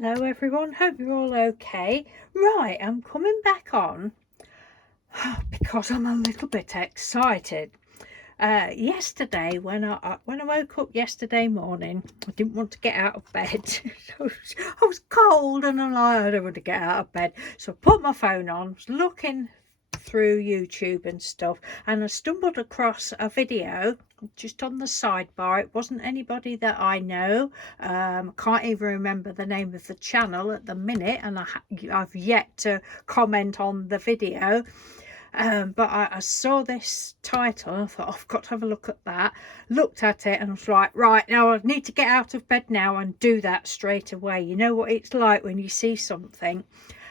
Hello everyone, hope you're all okay. Right, I'm coming back on because I'm a little bit excited. Yesterday when I woke up yesterday morning, I didn't want to get out of bed. I was cold and I'm like, I don't want to get out of bed. So I put my phone on, was looking through YouTube and stuff, and I stumbled across a video just on the sidebar. It wasn't anybody that I know. Can't even remember the name of the channel at the minute, and I've yet to comment on the video. But I saw this title and I thought, oh, I've got to have a look at that. Looked at it and I was like, right, now I need to get out of bed now and do that straight away. You know what it's like when you see something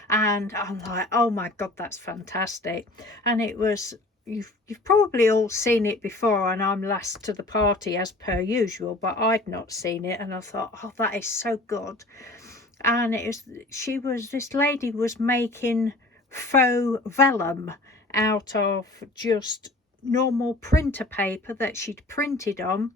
and I'm like, oh my God, that's fantastic. And it was, you've probably all seen it before, and I'm last to the party as per usual, but I'd not seen it and I thought, oh, that is so good. And it was, this lady was making faux vellum out of just normal printer paper that she'd printed on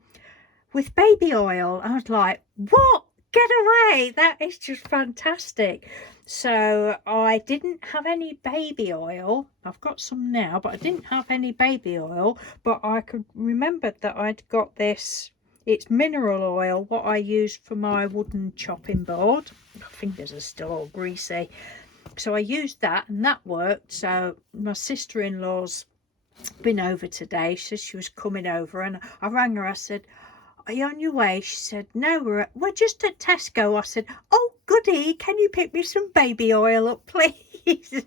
with baby oil. I was like, what? Get away, that is just fantastic. So I didn't have any baby oil. I've got some now, but I didn't have any baby oil, but I could remember that I'd got this. It's mineral oil, what I used for my wooden chopping board. My fingers are still all greasy. So I used that and that worked. So my sister-in-law's been over today. She said she was coming over, and I rang her. I said, are you on your way? She said, no, we're just at Tesco. I said, oh goody, can you pick me some baby oil up, please?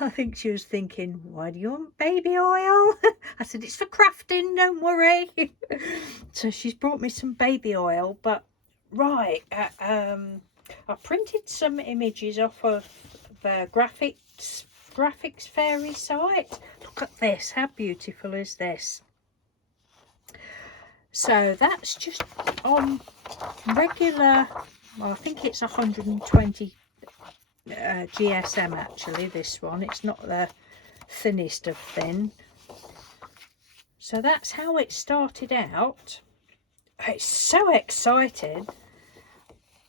I think she was thinking, why do you want baby oil? I said, it's for crafting, don't worry. So she's brought me some baby oil. But right, I printed some images off of the graphics fairy site. Look at this, how beautiful is this? So that's just on regular, well, I think it's 120 GSM actually, this one. It's not the thinnest of thin. So that's how it started out. It's so excited.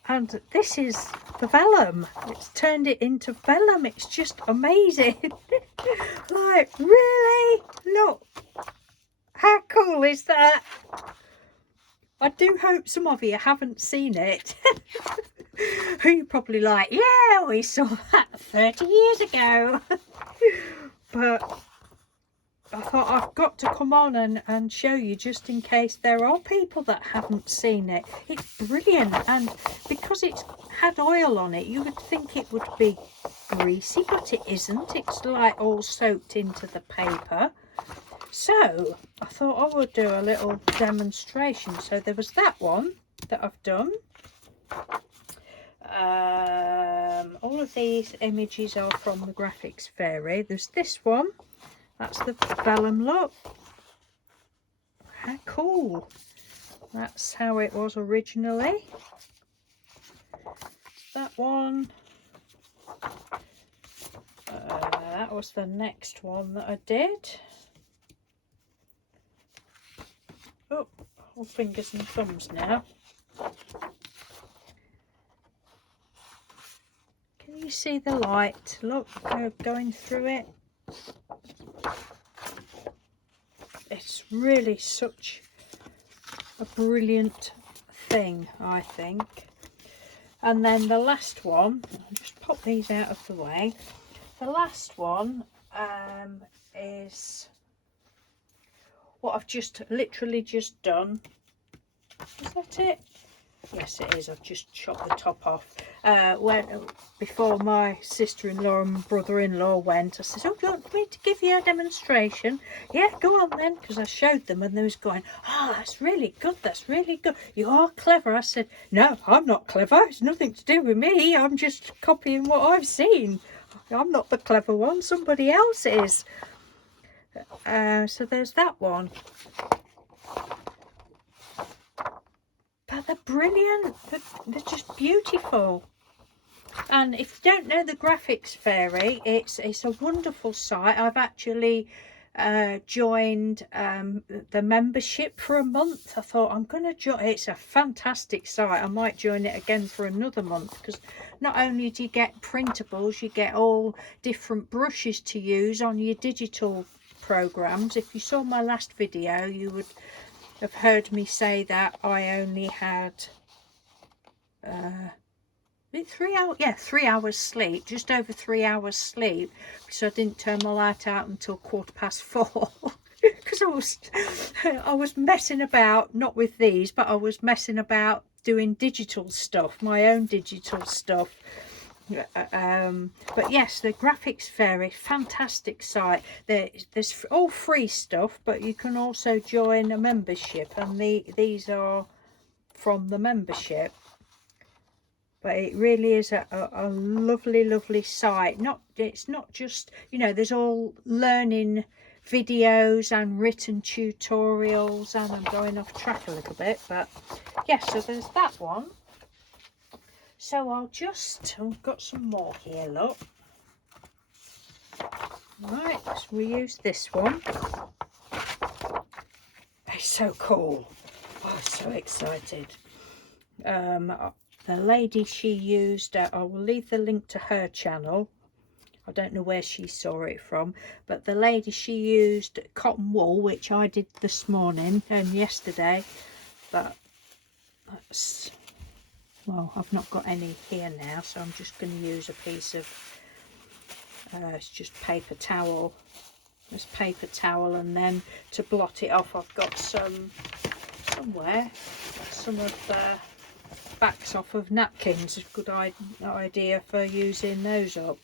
And this is the vellum. It's turned it into vellum. It's just amazing. Like, really? Look. How cool is that? I do hope some of you haven't seen it. You're probably like, yeah, we saw that 30 years ago. But I thought I've got to come on and show you, just in case there are people that haven't seen it. It's brilliant, and because it's had oil on it, you would think it would be greasy, but it isn't. It's like all soaked into the paper. So I thought I would do a little demonstration. So there was that one that I've done. All of these images are from the graphics fairy. There's this one. That's the vellum look. How cool. That's how it was originally. That one. That was the next one that I did. Oh, all fingers and thumbs now. Can you see the light? Look, going through it. It's really such a brilliant thing, I think. And then the last one, I'll just pop these out of the way. The last one is what I've just literally just done. Is that it? Yes, it is. I've just chopped the top off. Before my sister-in-law and brother-in-law went, I said, oh, do you want me to give you a demonstration? Yeah, go on then, because I showed them and they was going, oh, that's really good, that's really good. You are clever. I said, no, I'm not clever. It's nothing to do with me. I'm just copying what I've seen. I'm not the clever one. Somebody else is. So there's that one. But they're brilliant. They're just beautiful. And if you don't know the graphics fairy, it's a wonderful site. I've actually joined the membership for a month. I thought I'm going to join. It's a fantastic site. I might join it again for another month, because not only do you get printables, you get all different brushes to use on your digital programs. If you saw my last video, you would have heard me say that I only had 3 hours, yeah, 3 hours sleep, just over 3 hours sleep, because I didn't turn my light out until 4:15 because I was messing about, not with these, but I was messing about doing digital stuff, my own digital stuff. But yes, the graphics vary. Fantastic site. There's all free stuff, but you can also join a membership, and these are from the membership. But it really is a lovely site. It's not just, you know, there's all learning videos and written tutorials, and I'm going off track a little bit, but yeah, so there's that one. So I've got some more here, look. Right, let's reuse this one. It's so cool. I'm so excited. The lady she used, I will leave the link to her channel. I don't know where she saw it from, but the lady, she used cotton wool, which I did this morning and yesterday, but that's, well, I've not got any here now, so I'm just going to use a piece of, it's just paper towel. This paper towel, and then to blot it off, I've got some of the backs off of napkins. A good idea for using those up.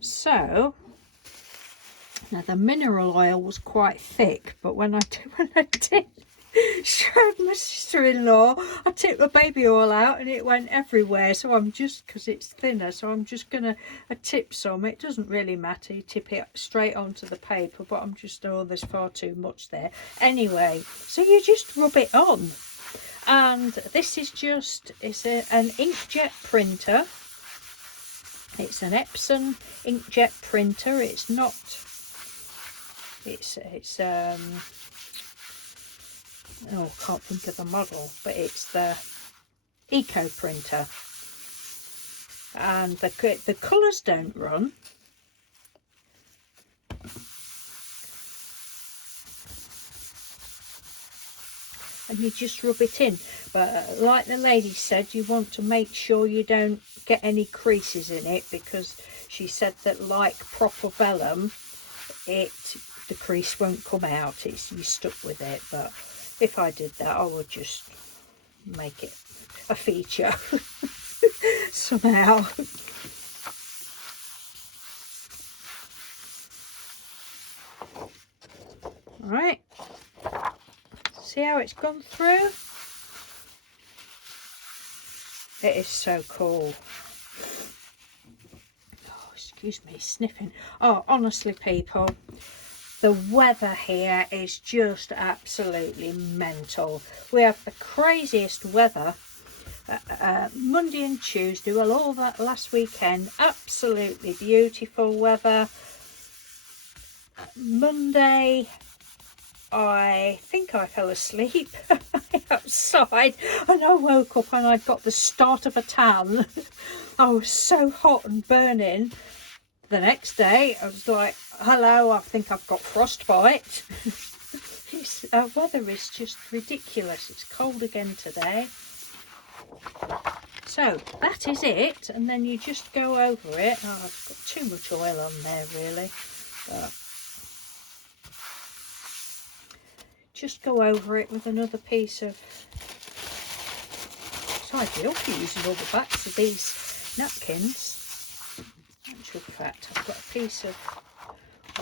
So now the mineral oil was quite thick, but when I did showed my sister-in-law, I tipped the baby oil out and it went everywhere. So I'm just, because it's thinner, so I'm just gonna tip some. It doesn't really matter, you tip it straight onto the paper, but I'm just, oh, there's far too much there anyway. So you just rub it on. And this is just, it's an inkjet printer. It's an Epson inkjet printer. It's not, it's oh, I can't think of the model, but it's the Eco printer. And the colours don't run. And you just rub it in, but like the lady said, you want to make sure you don't get any creases in it, because she said that like proper vellum, the crease won't come out. It's, you stuck with it. But if I did that, I would just make it a feature somehow. Right, see how it's gone through? It is so cool. Oh, excuse me, sniffing. Oh, honestly, people, the weather here is just absolutely mental. We have the craziest weather. Monday and Tuesday, well, all that last weekend, absolutely beautiful weather. Monday, I think I fell asleep outside, and I woke up and I'd got the start of a tan. I was so hot and burning. The next day I was like, hello, I think I've got frostbite. Weather is just ridiculous. It's cold again today. So that is it, and then you just go over it. Oh, I've got too much oil on there really, but just go over it with another piece of, it's ideal for using all the backs of these napkins. Actual fact, I've got a piece of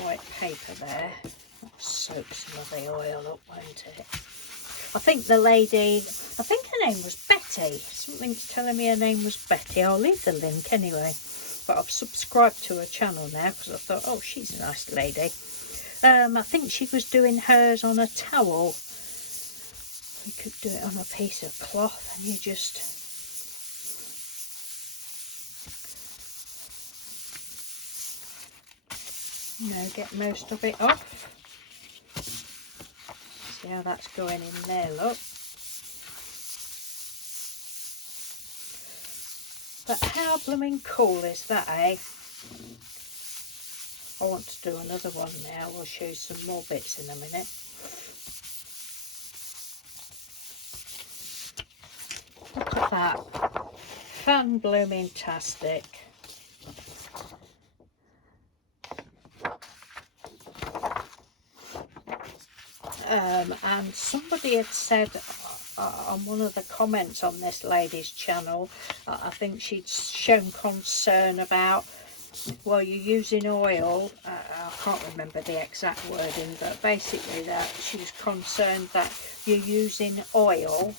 white paper there. That soaks some of the oil up, won't it? I think the lady, I think her name was Betty. Something's telling me her name was Betty. I'll leave the link anyway. But I've subscribed to her channel now because I thought, oh, she's a nice lady. I think she was doing hers on a towel. You could do it on a piece of cloth, and you just, you know, get most of it off. See how that's going in there, look. But how blooming cool is that, eh? I want to do another one now. We'll show you some more bits in a minute. Look at that. Fan blooming tastic. And somebody had said on one of the comments on this lady's channel, I think she'd shown concern about, well, you're using oil, I can't remember the exact wording, but basically that she was concerned that you're using oil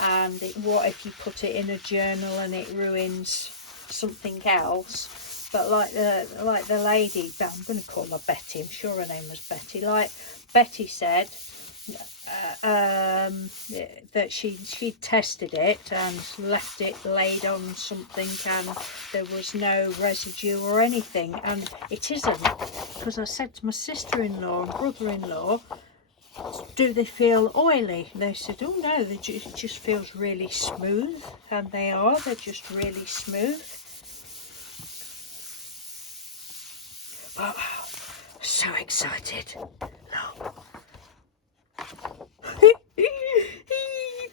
and what if you put it in a journal and it ruins something else. But like the lady, I'm going to call her Betty, I'm sure her name was Betty, like Betty said, that she tested it and left it laid on something and there was no residue or anything, and it isn't, because I said to my sister-in-law and brother-in-law, do they feel oily? They said, oh no, it just feels really smooth, and they're just really smooth. But oh, so excited. Look.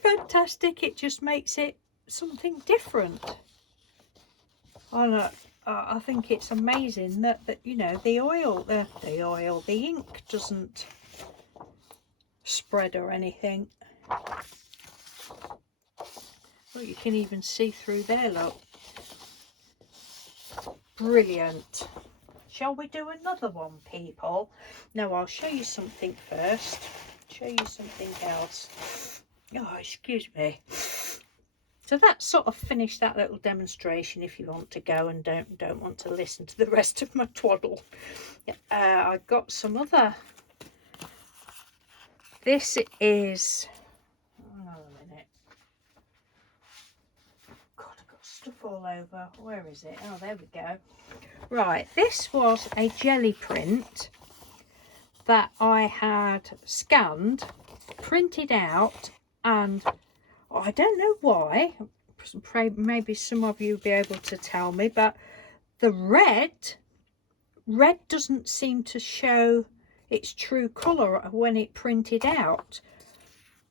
Fantastic, it just makes it something different. I think it's amazing that you know, the ink doesn't spread or anything. Look, you can even see through there, look. Brilliant. Shall we do another one, people? No, I'll show you something first. Show you something else. Oh, excuse me. So that sort of finished that little demonstration. If you want to go and don't want to listen to the rest of my twaddle, I got some other. This is. Hang on a minute. God, I've got stuff all over. Where is it? Oh, there we go. Right, this was a jelly print that I had scanned, printed out, and I don't know why, maybe some of you will be able to tell me, but the red doesn't seem to show its true colour when it printed out.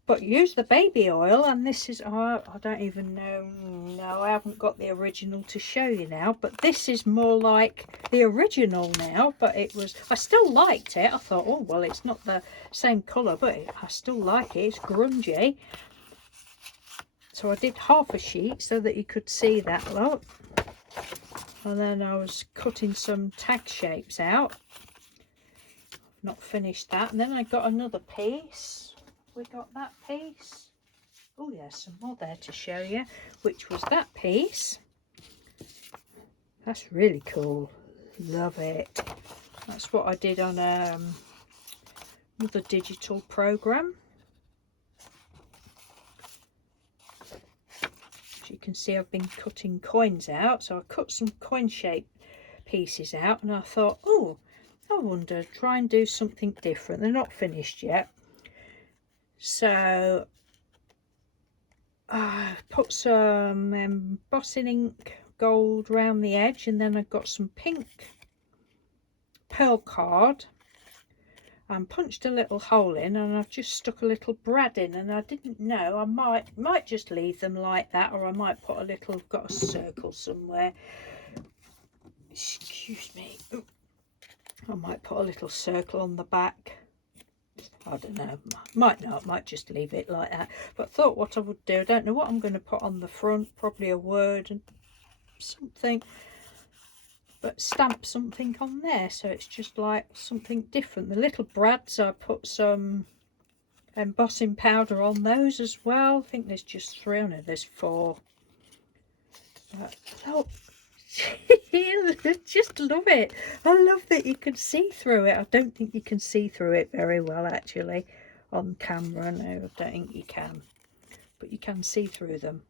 But use the baby oil, and this is, I don't even know, no, I haven't got the original to show you now, but this is more like the original now. But it was, I still liked it. I thought, oh well, it's not the same colour, but I still like it. It's grungy. So I did half a sheet so that you could see that, look. And then I was cutting some tag shapes out. Not finished that. And then I got another piece. We got that piece. Oh yeah, some more there to show you, which was that piece. That's really cool. Love it. That's what I did on another digital program. As you can see, I've been cutting coins out, so I cut some coin shaped pieces out, and I thought, oh, I wonder, try and do something different. They're not finished yet. So I put some embossing ink gold round the edge, and then I've got some pink pearl card and punched a little hole in, and I've just stuck a little brad in, and I didn't know, I might just leave them like that, or I might put a little, I've got a circle somewhere, excuse me, I might put a little circle on the back. I don't know, might not, might just leave it like that. But thought what I would do, I don't know what I'm going to put on the front, probably a word and something, but stamp something on there so it's just like something different. The little brads, I put some embossing powder on those as well. I think there's just 3, no, there's 4. But look, just love it. I love that you can see through it. I don't think you can see through it very well actually on camera. No, I don't think you can, but you can see through them.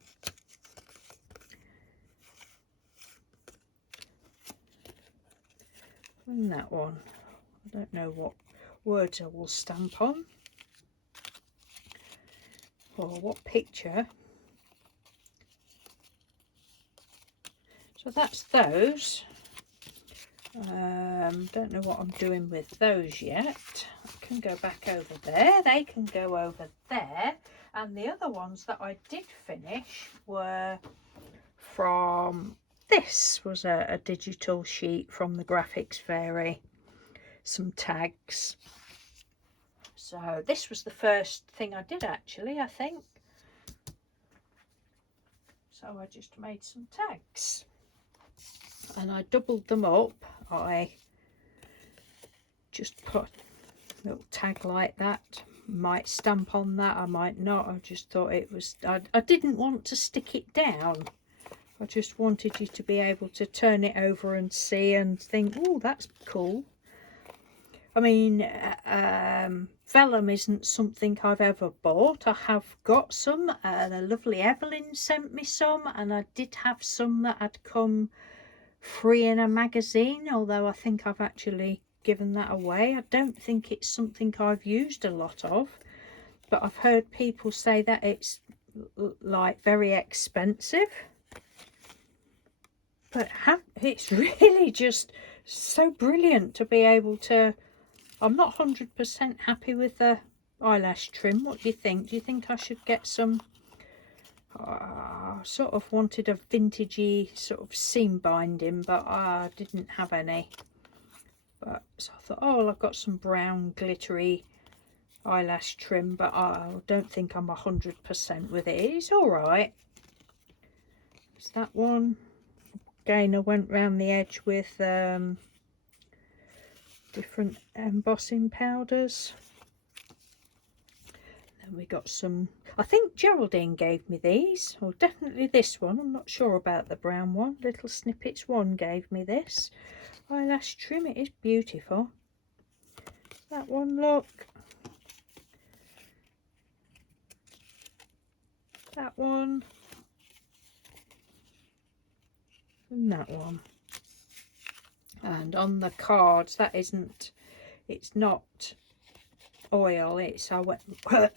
And that one. I don't know what words I will stamp on or what picture. So that's those. Don't know what I'm doing with those yet. I can go back over there. They can go over there. And the other ones that I did finish were from, this was a digital sheet from the Graphics Fairy. Some tags. So this was the first thing I did actually, I think. So I just made some tags. And I doubled them up. I just put a little tag like that. Might stamp on that, I might not. I just thought it was, I didn't want to stick it down. I just wanted you to be able to turn it over and see and think, oh, that's cool. I mean, vellum isn't something I've ever bought. I have got some. The lovely Evelyn sent me some, and I did have some that had come free in a magazine, although I think I've actually given that away. I don't think it's something I've used a lot of, but I've heard people say that it's like very expensive. But it's really just so brilliant to be able to. I'm not 100% happy with the eyelash trim. What do you think? Do you think I should get some? Sort of wanted a vintagey sort of seam binding, but I didn't have any. But so I thought, oh, well, I've got some brown glittery eyelash trim, but I don't think I'm 100% with it. It's all right. It's that one. Again, I went round the edge with different embossing powders. Then we got some, I think Geraldine gave me these, or definitely this one. I'm not sure about the brown one. Little Snippets one gave me this eyelash trim. It is beautiful. That one, look. That one. And that one. And on the cards, that isn't, it's not oil, it's, I went,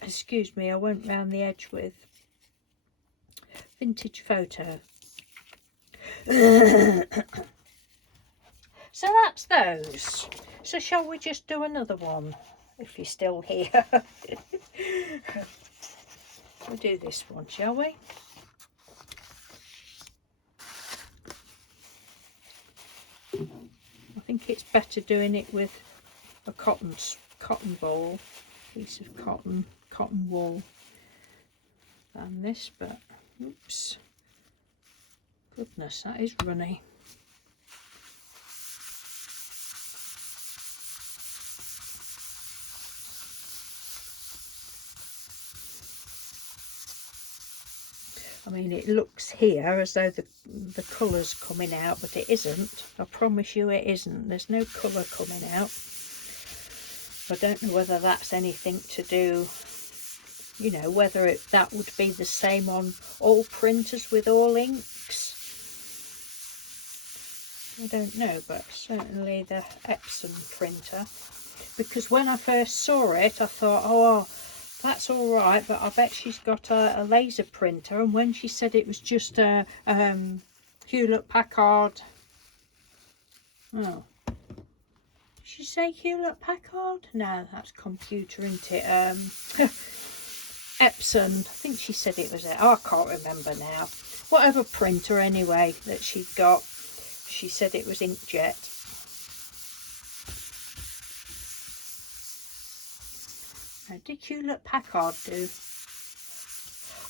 excuse me, I went round the edge with Vintage Photo. So that's those. So shall we just do another one, if you're still here? We'll do this one, shall we? I think it's better doing it with a cotton ball, piece of cotton wool, than this. But oops, goodness, that is runny. I mean, it looks here as though the colour's coming out, but it isn't. I promise you it isn't. There's no colour coming out. I don't know whether that's anything to do, you know, whether that would be the same on all printers with all inks. I don't know, but certainly the Epson printer. Because when I first saw it, I thought, oh, that's all right, but I bet she's got a laser printer. And when she said it was just a Hewlett-Packard, oh, did she say Hewlett-Packard? No, that's computer, isn't it? Epson, I think she said it was it. Oh, I can't remember now. Whatever printer anyway that she'd got, she said it was inkjet. Now, did Hewlett-Packard do?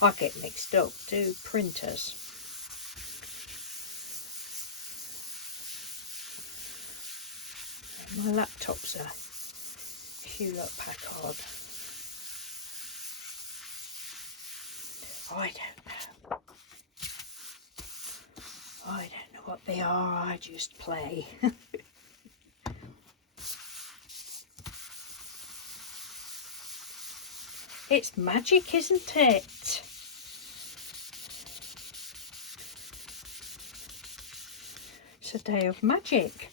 I get mixed up. Do printers? My laptop's a Hewlett-Packard. I don't know. I don't know what they are. I just play. It's magic, isn't it? It's a day of magic.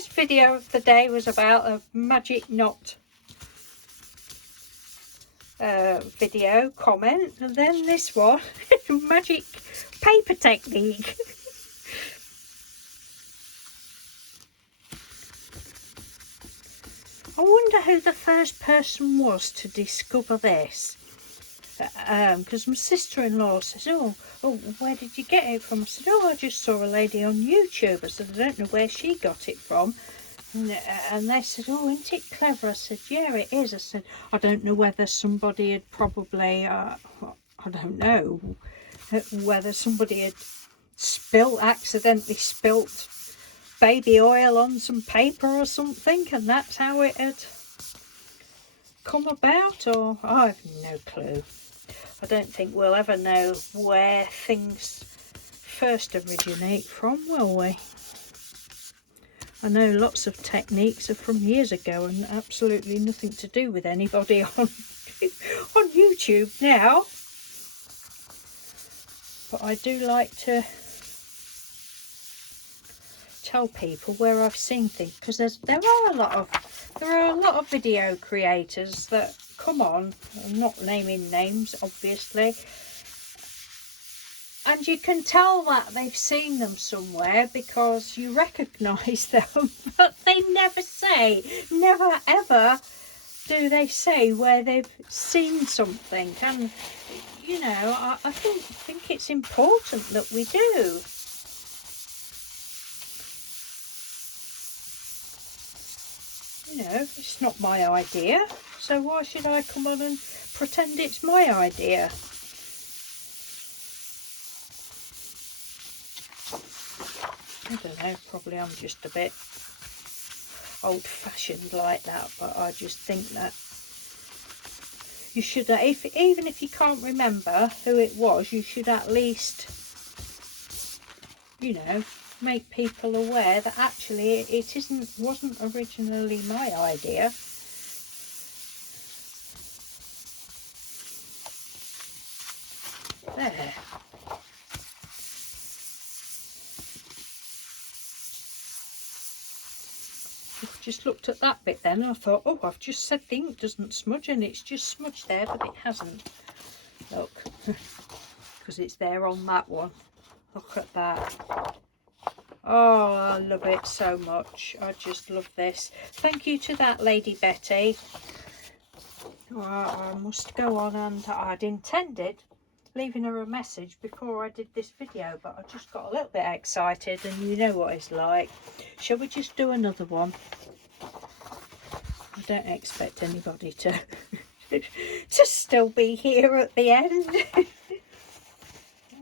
first video of the day was about a magic knot video comment, and then this one, magic paper technique. I wonder who the first person was to discover this, because my sister-in-law says, oh, where did you get it from? I said, oh, I just saw a lady on YouTube. I said, I don't know where she got it from. And they said, oh, isn't it clever? I said, yeah, it is. I said, I don't know whether somebody had probably, I don't know, whether somebody had accidentally spilt baby oil on some paper or something, and that's how it had come about, or I have no clue. I don't think we'll ever know where things first originate from, will we? I know lots of techniques are from years ago and absolutely nothing to do with anybody on YouTube now. But I do like to tell people where I've seen things, because there are a lot of video creators that come on. I'm not naming names, obviously. And you can tell that they've seen them somewhere because you recognise them, but they never ever do they say where they've seen something. And you know, I think it's important that we do. You know, it's not my idea, so why should I come on and pretend it's my idea? I don't know, probably I'm just a bit old-fashioned like that, but I just think that you should, even if you can't remember who it was, you should at least, you know, make people aware that actually it wasn't originally my idea. There. Just looked at that bit then and I thought, oh, I've just said the ink doesn't smudge, and it's just smudged there, but it hasn't. Look, because it's there on that one. Look at that. Oh, I love it so much. I just love this. Thank you to that lady Betty. Oh, I must go on, and I'd intended leaving her a message before I did this video, but I just got a little bit excited, and you know what it's like. Shall we just do another one? I don't expect anybody to to still be here at the end.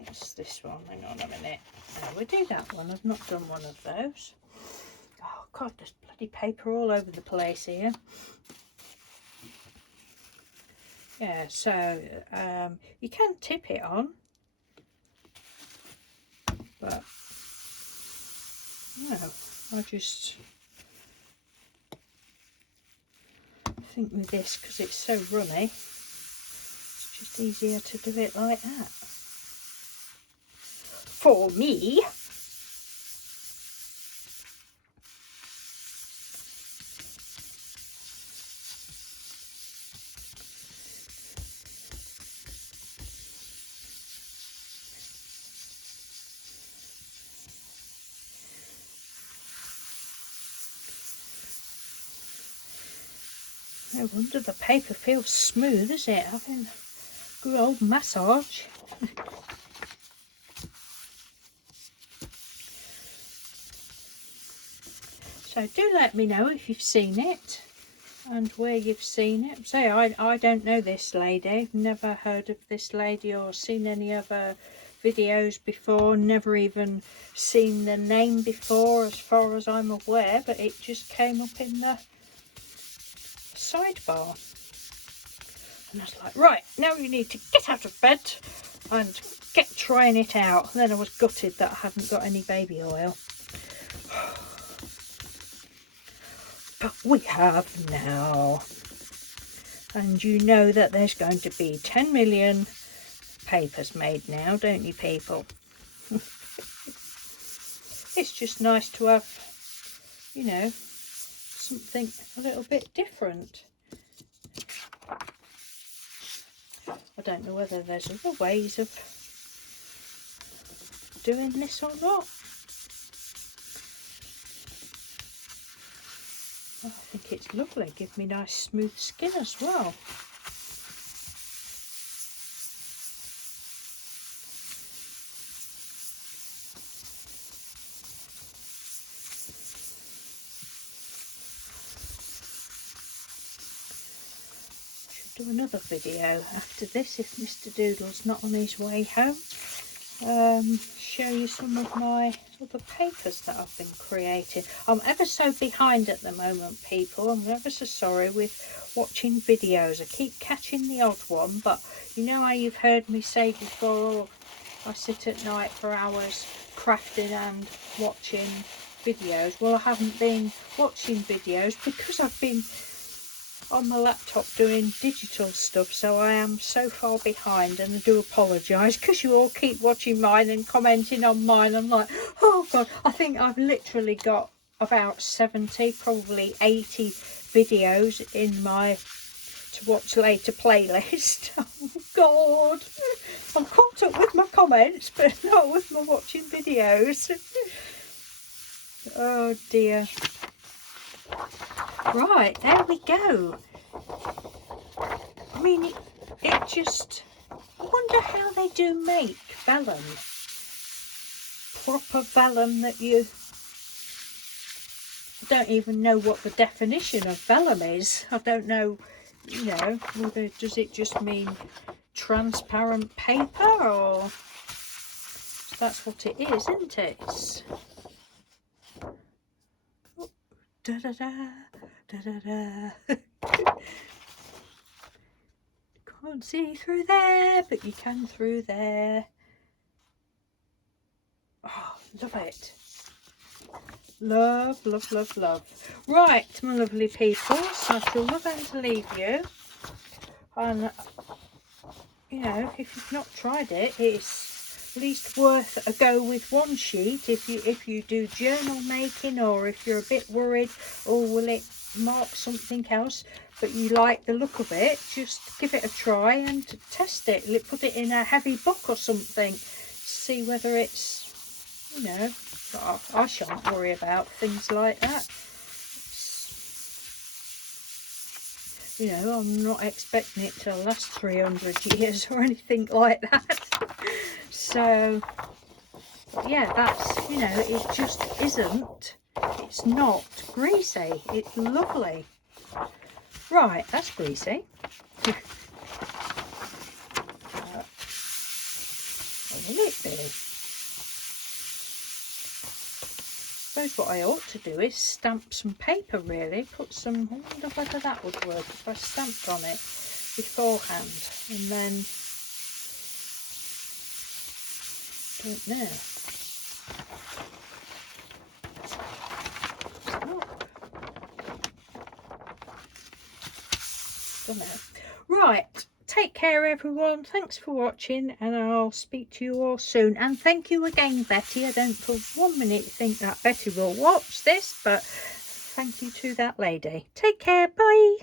It's this one. Hang on a minute. No, we'll do that one. I've not done one of those. Oh God, there's bloody paper all over the place here. Yeah, so you can tip it on, but no, I just think with this, because it's so runny, it's just easier to do it like that for me. No wonder the paper feels smooth, is it? Having a good old massage. So do let me know if you've seen it and where you've seen it. Say, I don't know this lady. Never heard of this lady or seen any other videos before. Never even seen the name before, as far as I'm aware. But it just came up in the sidebar, and I was like, right, now you need to get out of bed and get trying it out. And then I was gutted that I hadn't got any baby oil, but we have now. And you know that there's going to be 10 million papers made now, don't you people? It's just nice to have you know, something a little bit different. I don't know whether there's other ways of doing this or not. I think it's lovely. Give me nice smooth skin as well. I should do another video after this if Mr. Doodle's not on his way home. Show you some of my other papers that I've been creating. I'm ever so behind at the moment, people. I'm ever so sorry with watching videos. I keep catching the odd one, but you know how you've heard me say before, I sit at night for hours crafting and watching videos. Well, I haven't been watching videos because I've been on my laptop doing digital stuff, so I am so far behind, and I do apologise because you all keep watching mine and commenting on mine. I'm like, oh god, I think I've literally got about 70, probably 80 videos in my to watch later playlist. Oh god, I'm caught up with my comments but not with my watching videos. Oh dear. Right, there we go. I mean, it just, I wonder how they do make vellum. Proper vellum that you, I don't even know what the definition of vellum is. I don't know, you know, whether, does it just mean transparent paper, or that's what it is, isn't it? It's, oh, da da da. Da, da, da. Can't see through there, but you can through there. Oh, love it. Love, love, love, love. Right, my lovely people, so I shall love and to leave you. And, you know, if you've not tried it, it's at least worth a go with one sheet. If you do journal making, or if you're a bit worried, or will it mark something else, but you like the look of it, just give it a try and test it. Put it in a heavy book or something, see whether it's, you know, I shan't worry about things like that. You know, I'm not expecting it to last 300 years or anything like that. So yeah, that's, you know, it just isn't, it's not greasy, it's lovely. Right, that's greasy. What will it be? I suppose what I ought to do is stamp some paper, really. Put some, I wonder whether that would work if I stamped on it beforehand, and then, don't know. Don't know. Right, take care everyone, thanks for watching, and I'll speak to you all soon. And thank you again, Betty. I don't for 1 minute think that Betty will watch this, but thank you to that lady. Take care, bye.